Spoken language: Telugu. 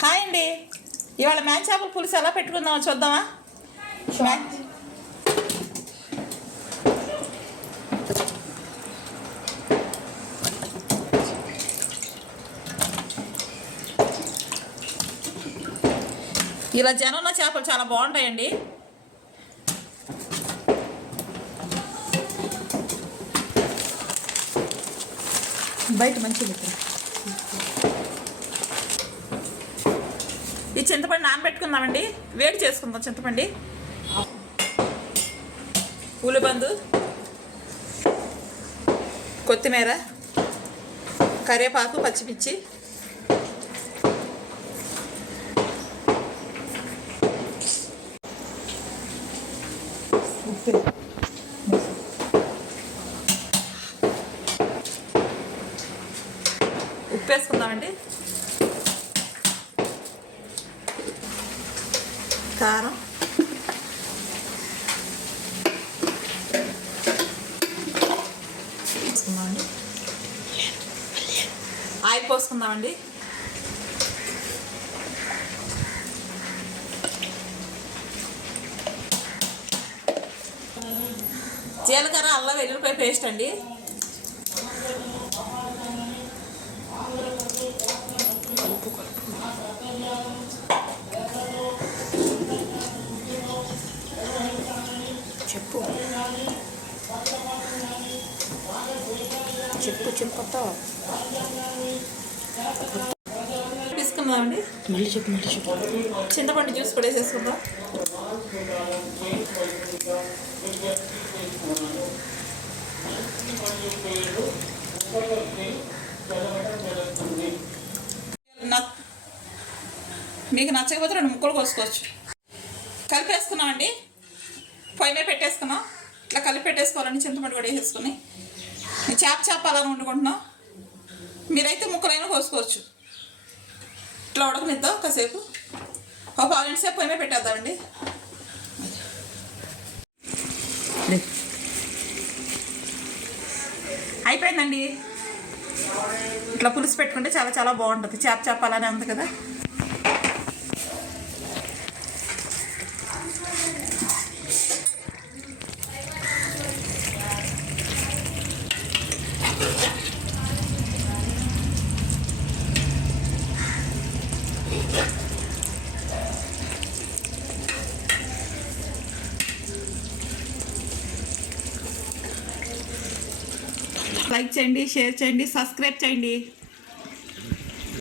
హాయ్ అండి. ఇవాళ మ్యాన్ చేపల పులుసు ఎలా పెట్టుకుందామో చూద్దామా? ఇలా జనున్న చేపలు చాలా బాగుంటాయండి. బయట మంచిగా ఈ చింతపండు నానబెట్టుకుందామండి. వేడి చేసుకుందాం చింతపండు, ఉల్లిబందు, కొత్తిమీర, కరివేపాకు, పచ్చిమిర్చి, ఉప్పు వేసుకుందామండి. కారం, వేసుకుందామండి. ఆయిల్ పోసుకుందామండి. జీలకర్ర, అల్లం వెల్లుల్లిపాయ పేస్ట్ అండి. చెప్పు తీసుకుందామండి. మళ్ళీ చెప్పు. చింతపండు జ్యూస్ కూడా వేసేసుకుందాం. మీకు నచ్చకపోతే 2 ముక్కలు కోసుకోవచ్చు. కలిపేసుకున్నామండి. పొయ్యి మీద పెట్టేసుకున్నాం. ఇట్లా కలిపి పెట్టేసుకోవాలండి. చింతపండు కూడా వేసేసుకుని చేప అలా వండుకుంటున్నాం. మీరైతే ముక్కలైనా కోసుకోవచ్చు. ఇట్లా ఉడకనిద్దాం కాసేపు. ఒక 5 నిమిషం సేపు పొయ్యి మీద పెట్టేద్దామండి. అయిపోయిందండి. ఇట్లా పులుసు పెట్టుకుంటే చాలా చాలా బాగుంటుంది. చేప అలానే ఉంది కదా. లైక్ చేయండి, షేర్ చేయండి, సబ్స్క్రైబ్ చేయండి.